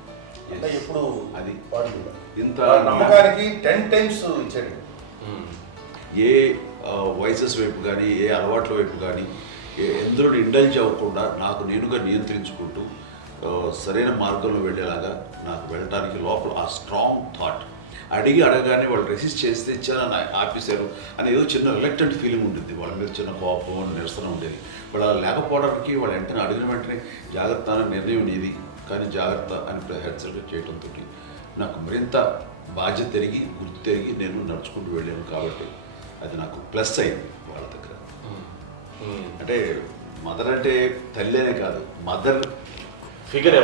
అన్నయ్య ఎప్పుడు అది వాడు ఇంత నమ్మకానికి 10 times ఇచ్చాడు. ఏ వయసెస్ వైపు కానీ ఏ అలవాట్ల వైపు కానీ ఎందులో ఇండల్జ్ అవ్వకుండా నాకు నేనుగా నియంత్రించుకుంటూ సరైన మార్గంలో వెళ్ళేలాగా నాకు వెళ్ళడానికి లోపల ఆ స్ట్రాంగ్ థాట్ అడగగానే వాళ్ళు రెసిస్ట్ చేస్తే ఇచ్చాను ఆపేశారు అని ఏదో చిన్న రిలక్టెంట్ ఫీలింగ్ ఉంటుంది. వాళ్ళ మీద చిన్న కోపం నిరసన ఉండేది. వాళ్ళు అలా లేకపోవడానికి వాళ్ళు వెంటనే అడిగిన వెంటనే జాగ్రత్త అనే నిర్ణయం ఉండేది. కానీ జాగ్రత్త అని హెచ్చరిక చేయడంతో నాకు మరింత బాధ్యత తిరిగి గుర్తు తిరిగి నేను నడుచుకుంటూ వెళ్ళాను. కాబట్టి అది నాకు ప్లస్ అయింది వాళ్ళ దగ్గర. అంటే మదర్ అంటే తల్లి అనే కాదు, మదర్ ఫిగర్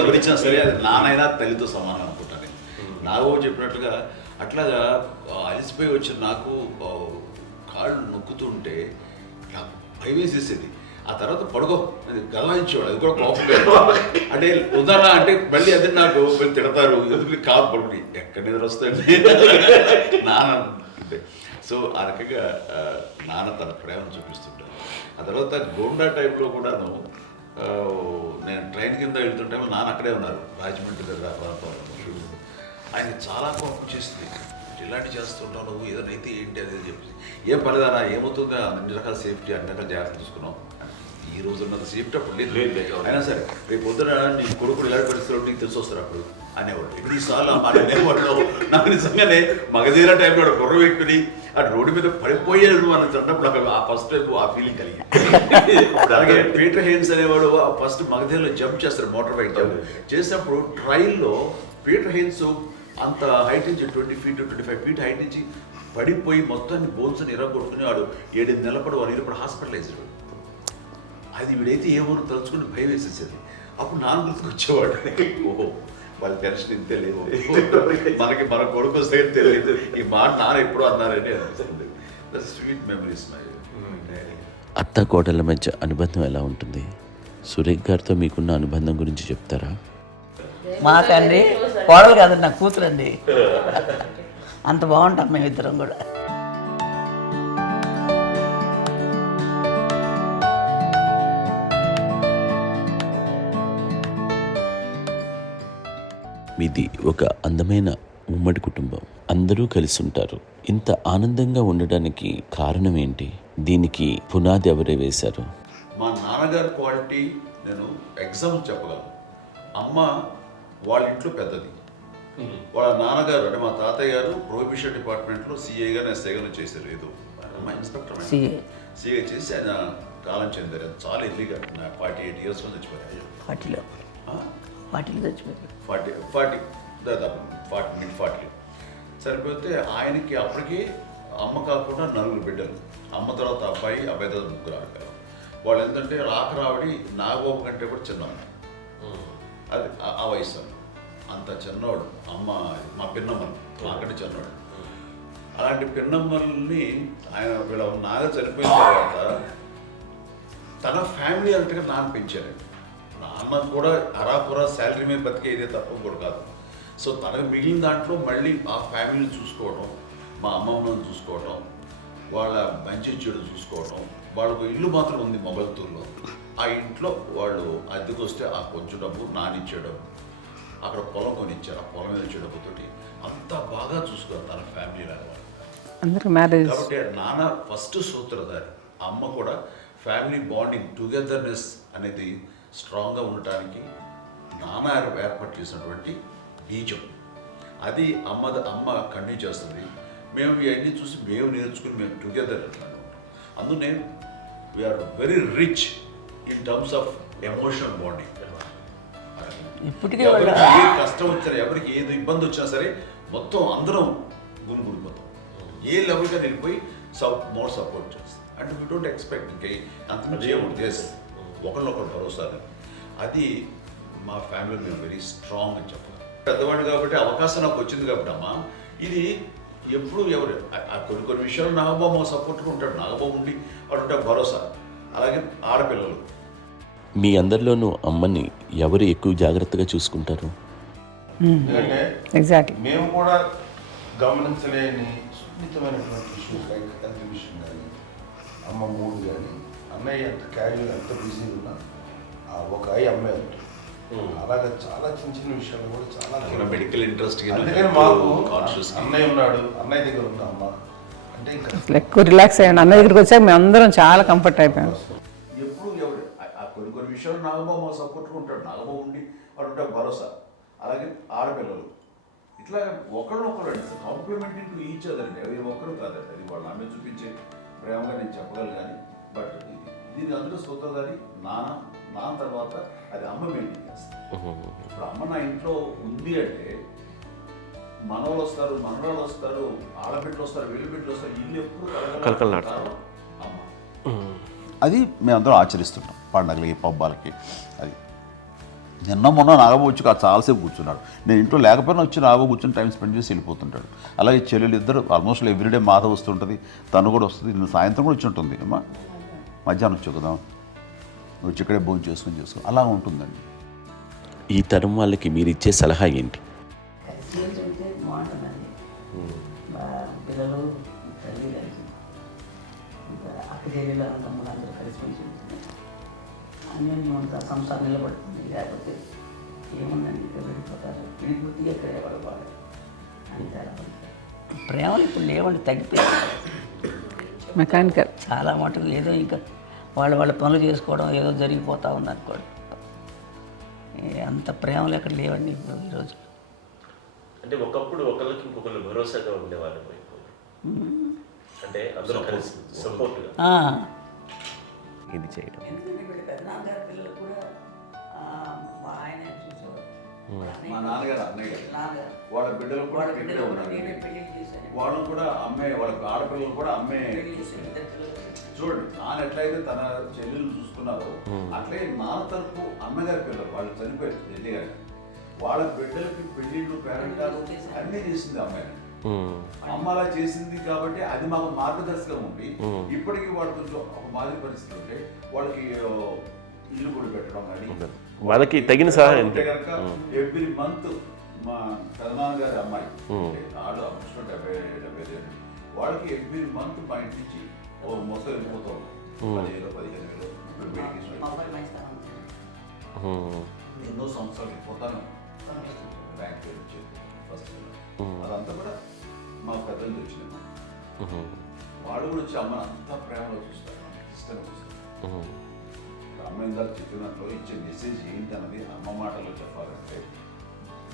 ఎవరిచ్చినా సరే అది నానైనా తల్లితో సమానం అనుకుంటాను. నాకు చెప్పినట్లుగా అట్లాగా అలిసిపోయి వచ్చిన నాకు కాళ్ళు నొక్కుతుంటే నాకు భయం వేసేసేది. ఆ తర్వాత పడుకో గలవాయించేవాడు, అది కూడా కోపం. అంటే ఉదాహరణ అంటే మళ్ళీ అదే నాకు తిడతారు, ఎందుకు కాదు పడుకుని ఎక్కడ నిద్ర వస్తాయండి నాన్న అంటే. సో ఆ రకంగా నాన్న తన ప్రేమ చూపిస్తుంటాను. ఆ తర్వాత గోండా టైప్లో కూడాను నేను ట్రైన్ కింద వెళ్తుంటే నాన్న అక్కడే ఉన్నారు, రాజమండ్రి దగ్గర ప్రాంతంలో. ఆయన చాలా కోపం చేస్తుంది, ఇలాంటి చేస్తుంటావు నువ్వు, ఏదైనా అయితే ఏంటి అనేది చెప్పి ఏం పర్లేదన్నా ఏమవుతుందో అన్ని రకాల సేఫ్టీ అన్ని రకాల జాగ్రత్త చూసుకున్నాం. ఈ రోజు ఉన్నది సేఫ్టీ అప్పుడు లేదు. అయినా సరే రేపు పొద్దున నీ కొడుకులు ఇలాంటి పరిస్థితులు నీకు తెలిసి వస్తారు అప్పుడు అనేవాడు. ఇప్పుడు ఈసార్లు అనేవాళ్ళు నాకు నిజంగానే మగధీర టైంలో గుర్ర పెట్టుకుని ఆ రోడ్డు మీద పడిపోయాడు అని అన్నప్పుడు నాకు ఆ ఫస్ట్ టైం ఆ ఫీలింగ్ కలిగింది. అలాగే పీటర్ హెయిన్స్ అనేవాడు ఫస్ట్ మగధీరలో జంప్ చేస్తారు, మోటార్ బైక్ జంప్ చేసినప్పుడు ట్రైల్లో పీటర్ హెయిన్స్ అంత హైట్ నుంచి 20 feet 25 feet హైట్ నుంచి పడిపోయి మొత్తాన్ని బోన్స్ ఇరగొట్టుకుని వాడు 7 నెలల పాటు వాడు ఇరపడి హాస్పిటలైజ్డ్. అది వీడైతే ఏమో తలుచుకుని భయం వేసేసేది. అప్పుడు నాన్న గుర్తుకు వచ్చేవాడు, ఓహో వాళ్ళ టెన్షన్ ఇంతే లేదు, మనకి మన కొడుకు వస్తే తెలియదు ఈ మాట నాన్న ఎప్పుడు అన్నారని అనిపిస్తుంది. Sweet memories. అత్త కోడళ్ళ మధ్య అనుబంధం ఎలా ఉంటుంది? సురేఖ్ గారితో మీకున్న అనుబంధం గురించి చెప్తారా? మాకండి కోడలు కాదండి, నా కూతురండి. అంత బాగుంటాం మేమిద్దరం కూడా. మీది ఒక అందమైన ఉమ్మడి కుటుంబం, అందరూ కలిసి ఉంటారు. ఇంత ఆనందంగా ఉండడానికి కారణం ఏంటి? దీనికి పునాది ఎవరే వేశారు? మా నాన్నగారి క్వాలిటీ నేను ఎగ్జాంపుల్ చెప్పగలను. అమ్మ వాళ్ళ ఇంట్లో పెద్దది, వాళ్ళ నాన్నగారు అంటే మా తాతయ్య గారు ప్రొహిబిషన్ డిపార్ట్మెంట్లో సిఏగా ఎస్ఐగా చేశారు. ఏదో మా ఇన్స్పెక్టర్ సిఏ చేసి ఆయన కాలం చెందారు. చాలా ఎర్లీగా 48 years చచ్చిపోయారు. 40 చచ్చిపోయారు. 40 దాదాపు 40 సరిపోతే ఆయనకి అప్పటికి అమ్మ కాకుండా 4 బిడ్డలు. అమ్మ తర్వాత అబ్బాయి తర్వాత 3 ఆడపిల్లలు. వాళ్ళు ఏంటంటే రాకరావడి నాగోప కంటే కూడా చిన్నవాడు. అది ఆ వయసు అంత చిన్నవాడు. అమ్మ మా పిన్నమ్మలు నాకంటే చిన్నవాడు. అలాంటి పిన్నమ్మల్ని ఆయన వీళ్ళ నాగ చనిపోయిన తర్వాత తన ఫ్యామిలీ అంతగా నాన్న పెంచారు. నాన్న కూడా అరాపురా శాలరీ మీద బతికేదే తప్ప కూడా కాదు. సో తనకు మిగిలిన దాంట్లో మళ్ళీ ఆ ఫ్యామిలీని చూసుకోవడం, మా అమ్మమ్మను చూసుకోవడం, వాళ్ళ మంచి చెడు చూసుకోవడం. వాళ్ళకు ఇల్లు మాత్రం ఉంది మొగల్తూరులో. ఆ ఇంట్లో వాళ్ళు అద్దెకు వస్తే ఆ కొంచెం డబ్బు నానిచ్చే డబ్బు, అక్కడ పొలం కొనిచ్చారు, ఆ పొలం మీద వచ్చే డబ్బుతోటి అంతా బాగా చూసుకోవాలి తన ఫ్యామిలీ లాగా. అందరూ మ్యారేజ్ కాబట్టి నాన్న ఫస్ట్ సూత్రధారి, అమ్మ కూడా ఫ్యామిలీ బాండింగ్ టుగెదర్నెస్ అనేది స్ట్రాంగ్గా ఉండటానికి నాన్న ఏర్పాటు చేసినటువంటి బీజం. అది అమ్మ కంటిన్యూ చేస్తుంది. మేము ఇవన్నీ చూసి మేము నేర్చుకుని మేము టుగెదర్ అంటున్నాను. అందునే we are very rich in terms of emotional bonding. ఇప్పటికే ఎవరికి ఏ కష్టం వచ్చినా, ఎవరికి ఏది ఇబ్బంది వచ్చినా సరే మొత్తం అందరం గురిపోతాం. ఏ లెవెల్గా వెళ్ళిపోయి మోర్ సపోర్ట్ చేస్తాం. అంటే వీ డోంట్ ఎక్స్పెక్ట్ ఇంకా అంతకుమించి ఏముంటుంది. చేస్తాం ఒకరినొకరు భరోసా. అది మా ఫ్యామిలీ మేము వెరీ స్ట్రాంగ్ అని చెప్పాలి. పెద్దవాడు కాబట్టి అవకాశం నాకు వచ్చింది కాబట్టి అమ్మ, ఇది ఎప్పుడు ఎవరు కొన్ని విషయాలు నాగబాబు సపోర్ట్గా ఉంటాడు. నాగబాబు ఉండి వాడు ఉంటే భరోసా. అలాగే ఆడపిల్లలు మీ అందరిలోనూ అమ్మని ఎవరు ఎక్కువ జాగ్రత్తగా చూసుకుంటారు? ఎందుకంటే ఎగ్జాక్ట్లీ మేము కూడా గమనించలేని సున్నితమైనటువంటి ఇష్యూస్ లైక్ హెల్త్ విషయం కానీ, అమ్మ మూడు కానీ, అన్నయ్య ఎంత క్యాజువల్ ఎంత బిజీ ఉన్నా ఒక అమ్మాయి ఉంటుంది. అలాగే చాలా చిన్న చిన్న విషయాలు కూడా చాలా మెడికల్ ఇంట్రెస్ట్. అందుకని మాకు అన్నయ్య ఉన్నాడు, అన్నయ్య దగ్గర ఉన్న అమ్మ అంటే ఇంకా ఎక్కువ రిలాక్స్ అయ్యాను. అన్న దగ్గరికి వచ్చాక మేము అందరం చాలా కంఫర్ట్ అయిపోయాం. ఎప్పుడు ఎవరు కొన్ని విషయాలు నాగబాబు సపోర్ట్గా ఉంటాడు. నాగబాబు ఉండి వాడు ఉంటే భరోసా. అలాగే ఆడపిల్లలు ఇట్లా ఒకరినొకరు అండి కాంప్లిమెంటింగ్ టు ఈచ్ అదర్ అండి. అవి ఒక్కరు కాదండి, అది వాళ్ళ ఆమె చూపించే ప్రేమగా నేను చెప్పగలను. కానీ బట్ దీని అందరూ సూత్రధారి నాన్న తర్వాత అది అమ్మ మెయింటైన్ చేస్తారు. ఇప్పుడు అమ్మ నా ఇంట్లో ఉంది అంటే మనవాళ్ళు వస్తారు, మనవాళ్ళు వస్తారు, ఆడబిడ్డలు వస్తారు, వీళ్ళ బిడ్డలు వస్తారు, ఇల్లు ఎప్పుడు కలకలాడతారు అమ్మ. అది మేమందరం ఆచరిస్తుంటాం పండగలకి, పబ్బాలకి. అది నిన్న మొన్న నాగబాబు వచ్చి చాలాసేపు కూర్చున్నాడు. నేను ఇంట్లో లేకపోయినా వచ్చి నాగబాబు కూర్చొని టైం స్పెండ్ చేసి వెళ్ళిపోతుంటాడు. అలాగే చెల్లెలు ఇద్దరు ఆల్మోస్ట్ ఎవ్రీడే మాత వస్తుంటుంది, తను కూడా వస్తుంది. నేను సాయంత్రం కూడా వచ్చి ఉంటుంది. అమ్మా మధ్యాహ్నం వచ్చి కదా వచ్చి ఇక్కడే భోజనం చేసుకొని అలా ఉంటుందండి. ఈ తరం వాళ్ళకి మీరు ఇచ్చే సలహా ఏంటి? కలిసి ఉంటే బాగుంటుందండి. పిల్లలు తల్లి కలిసి అక్క చెల్లెలు తమ్ముడు అందరూ కలిసిమెలిసి ఉంటుంది. అన్యోన్యం అంతా సంసారం నిలబడుతుంది. లేకపోతే ఏముందండి ఇక్కడ వెళ్ళిపోతారు, విడిపోతే ఎక్కడ పడిపోవాలి అంతే. ప్రేమలు ఇప్పుడు లేవండి, తగ్గిపోయాయి. మెకానికల్ చాలా మటుకు ఏదో ఇంకా వాళ్ళ పనులు చేసుకోవడం ఏదో జరిగిపోతూ ఉంది అనుకోండి. అంత ప్రేమలు ఎక్కడ లేవండి ఇప్పుడు ఈరోజు. అంటే ఒకప్పుడు ఒకళ్ళకి ఇంకొకళ్ళు భరోసాగా ఉండేవాళ్ళు. అంటే అందరూ కలిసి సపోర్ట్గా ఇది చేయడం. ఎందుకంటే వీళ్ళ పెద్దనాన్నగారి పిల్లలు కూడా ఆయన చూసేవారు. మా నాన్నగారు అన్నయ్య గారు నాన్నగారు వాళ్ళ బిడ్డలు కూడా వాళ్ళ ఇక్కడే బిడ్డలు కూడా ఉన్నారు. నేనే పెళ్లి చేశాను. వాళ్ళు కూడా అమ్మాయి, వాళ్ళ ఆడపిల్లలు కూడా అమ్మాయి. పెళ్లి చేశాను ఇద్దరు పిల్లలు. చూడండి నాన్న ఎట్లయితే తన చెల్లెలు చూసుకున్నారో అట్లే నాన్న తరపు అమ్మగారి పిల్లలు వాళ్ళు చనిపోయారు ఢిల్లీ గారి. వాళ్ళ బిడ్డలకి పెళ్లిళ్ళు, పేరెంటాలు అన్నీ చేసింది అమ్మాయి. అమ్మ అలా చేసింది కాబట్టి అది మాకు మార్గదర్శకం ఉంది. ఇప్పటికీ వాళ్ళు కొంచెం ఒక మాదిరి పరిస్థితి ఉంటే వాళ్ళకి ఇల్లు కూడా పెట్టడం కానీ వాళ్ళకి తగిన సహాయం అంటే కనుక ఎవ్రీ మంత్ మా పెదనాన్న గారి అమ్మాయి వాళ్ళు అప్పుడు 70 వాళ్ళకి ఎవ్రీ మంత్ మా ఇంటి నుంచి ఓ మొత్తం వెళ్ళిపోతాం 10,000-15,000 మా అబ్బాయి మైస్తాను ఎన్నో సంవత్సరాలు వెళ్ళిపోతాను. బ్యాంక్ వచ్చేది ఫస్ట్ అదంతా కూడా మా పెద్దలు వచ్చింది. వాళ్ళు కూడా వచ్చి అమ్మని అంతా ప్రేమలో చూస్తారు, ఇష్టంగా చూస్తారు. అమ్మ ఇందాక చెప్పినట్లు ఇచ్చే మెసేజ్ ఏంటి అన్నది అమ్మ మాటల్లో చెప్పాలంటే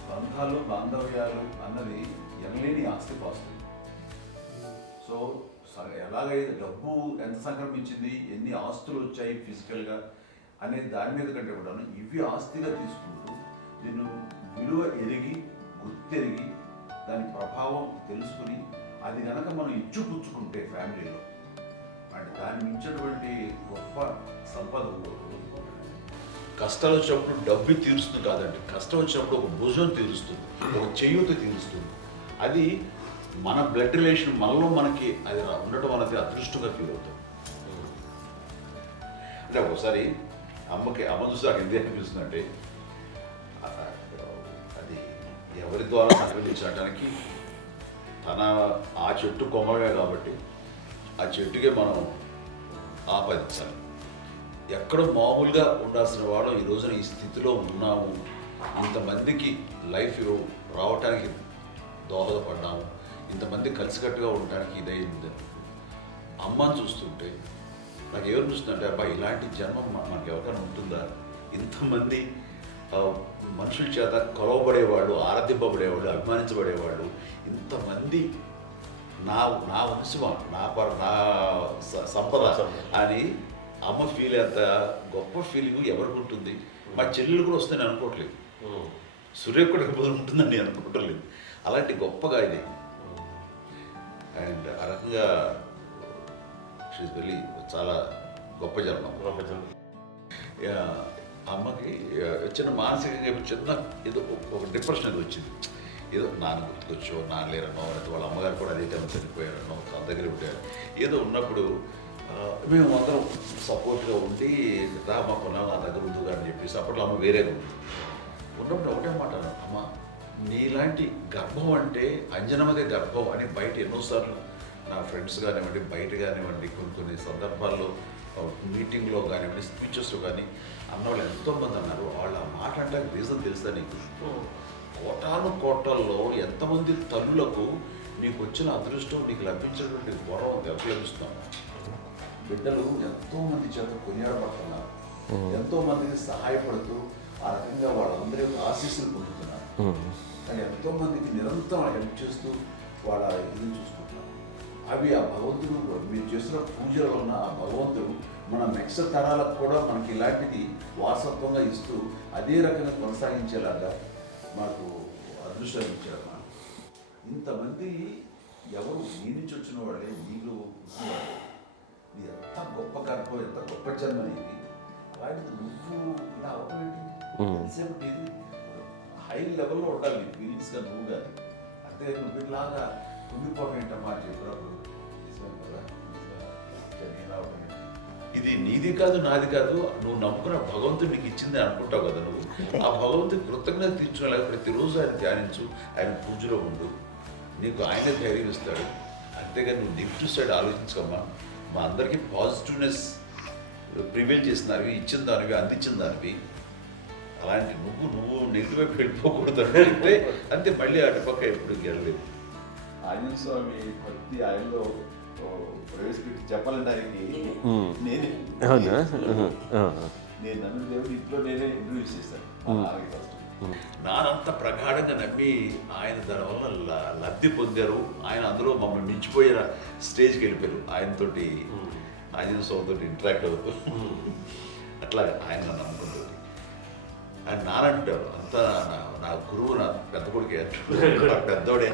బంధాలు, బాంధవ్యాలు అన్నది ఎనలేని ఆస్తిపాస్తులు. సో ఎలాగైతే డబ్బు ఎంత సంక్రమించింది, ఎన్ని ఆస్తులు వచ్చాయి ఫిజికల్గా అనే దాని మీద కంటే కూడా ఇవి ఆస్తిగా తీసుకుంటూ దీన్ని విలువ ఎరిగి, గుర్తెరిగి, దాని ప్రభావం తెలుసుకుని అది కనుక మనం ఇచ్చిపుచ్చుకుంటే ఫ్యామిలీలో అంటే దాన్ని మించినటువంటి గొప్ప సంపద కష్టాలు వచ్చినప్పుడు డబ్బు తీరుస్తుంది కాదండి, కష్టం వచ్చినప్పుడు ఒక భుజం తీరుస్తుంది, ఒక చేయూత తీరుస్తుంది. అది మన బ్లడ్ రిలేషన్ మనలో మనకి అది ఉండటం అనేది అదృష్టంగా ఫీల్ అవుతాం. అంటే ఒకసారి అమ్మ చూసి నాకు ఎందుకు అనిపిస్తుంది అంటే అది ఎవరి ద్వారా సంక్రమించడానికి తన ఆ చెట్టు కొమ్మలమే కాబట్టి ఆ చెట్టుకే మనం ఆపాదించాలి. ఎక్కడో మామూలుగా ఉండాల్సిన వాళ్ళం ఈ రోజున ఈ స్థితిలో ఉన్నాము, ఇంతమందికి లైఫ్ రావటానికి దోహదపడ్డాము, ఇంతమంది కలిసికట్టుగా ఉండడానికి ఇదైంది. అమ్మని చూస్తుంటే నాకు ఏమనిపిస్తుందంటే, అబ్బా ఇలాంటి జన్మం మనకి ఎవరికైనా ఉంటుందా? ఇంతమంది మనుషుల చేత కొలవబడేవాళ్ళు, ఆరాధింపబడేవాళ్ళు, అభిమానించబడేవాళ్ళు, ఇంతమంది నా నా వంశమా, నా సంపద అని అమ్మ ఫీల్ అంత గొప్ప ఫీలింగ్ ఎవరికి ఉంటుంది? మా చెల్లెలు కూడా వస్తే నేను అనుకోవట్లేదు, సూర్య కూడా ఉంటుందని నేను అనుకోవట్లేదు. అలాంటి గొప్పగా ఇది. అండ్ ఆ రకంగా షీఈ్ వెరీ చాలా గొప్ప జన్మ. అమ్మకి చిన్న మానసికంగా చిన్న ఏదో ఒక డిప్రెషన్ అది వచ్చింది. ఏదో నాన్న గుర్తుకొచ్చో, నాన్న లేరనో, లేకపోతే వాళ్ళ అమ్మగారు కూడా అదే టైం చనిపోయారనో, తన దగ్గర ఉంటారు, ఏదో ఉన్నప్పుడు మేము అందరం సపోర్ట్గా ఉండి మా కొన్నా నా దగ్గర ఉందిగా అని చెప్పేసి అప్పట్లో అమ్మ వేరేగా ఉంది. ఉన్నప్పుడు ఒకటే మాట అన్నాను, అమ్మ నీలాంటి గర్భం అంటే అంజనమదే గర్భం అని బయట ఎన్నోసార్లు నా ఫ్రెండ్స్ కానివ్వండి, బయట కానివ్వండి, కొన్ని సందర్భాల్లో మీటింగ్లో కానివ్వండి, స్పీచెస్లో కానీ అన్నవాళ్ళు ఎంతోమంది అన్నారు. వాళ్ళు ఆ మాట అంటే రీజన్ తెలుసా నీకు? కోటాను కోటల్లో ఎంతమంది తల్లులకు నీకు వచ్చిన అదృష్టం, నీకు లభించినటువంటి గౌరవం లభిస్తున్నాం. బిడ్డలు ఎంతోమంది చేత కొనియాడబడుతున్నారు, ఎంతోమందికి సహాయపడుతూ ఆ రకంగా వాళ్ళందరి యొక్క ఆశీస్సులు పొందుతున్నారు. కానీ ఎంతోమందికి నిరంతరం హెల్ప్ చేస్తూ వాళ్ళ ఇది చూసుకుంటున్నారు. అవి ఆ భగవంతుడు మీరు చేస్తున్న పూజలో ఉన్న ఆ భగవంతుడు మన నెక్స్ట్ తరాలకు కూడా మనకి ఇలాంటిది వారసత్వంగా ఇస్తూ అదే రకంగా కొనసాగించేలాగా మాకు అదృష్టం ఇచ్చారు. ఇంతమంది ఎవరు నీ నుంచి వచ్చిన వాళ్ళే, నీళ్ళు నీ ఎంత గొప్ప గర్భం, ఎంత గొప్ప జన్మ ఇది. వాటికి నువ్వు ఇలా అవటమేంటి? ఎంతసేపు ఇది హై లెవెల్లో ఉండాలి నీ ఫీలింగ్స్గా నువ్వు కానీ. అంతే నువ్వు ఇలాగా ఉండిపోవడం ఏంటమ్మా అని చెప్పినప్పుడు ఇది నీది కాదు, నాది కాదు, నువ్వు నమ్ముకున్న భగవంతుడు నీకు ఇచ్చింది అనుకుంటావు కదా. నువ్వు ఆ భగవంతుడి కృతజ్ఞత తీర్చుకోలేక ప్రతిరోజు ఆయన ధ్యానించు, ఆయన పూజలో ఉండు, నీకు ఆయనే ధైర్యం ఇస్తాడు. అంతేగాని నువ్వు నెగిటివ్ సైడ్ ఆలోచించకమ్మా. మా అందరికీ పాజిటివ్నెస్ ప్రివైల్ చేసిన దానివి, ఇచ్చిన దానివి, అందించిన దానివి. అలాంటి నువ్వు నెగిటివ్ వైపు వెళ్ళిపోకూడదు అంటే అంతే. మళ్ళీ అటుపక్క ఎప్పుడు గెలలేదు. ఆంజనేయ స్వామి భక్తి ఆయనలో ప్రవేశపెట్టి చెప్పాలంటే ఆయనకి నేనే నేను నన్ను దేవుడు ఇంట్లో నేనే ఇంట్రడ్యూస్ చేశాను. నానంత ప్రగాఢంగా నమ్మి ఆయన దానివల్ల లబ్ధి పొందారు. ఆయన అందులో మమ్మల్ని మించిపోయిన స్టేజ్కి వెళ్ళిపోయారు. ఆయనతోటి ఆంజనేయ స్వామితో ఇంటరాక్ట్ అవుతూ అట్లా ఆయన నమ్ముకుంటుంది. ఆయన నానంటారు అంతా నా గురువు, నా పెద్ద కొడుకు పెద్దోడే.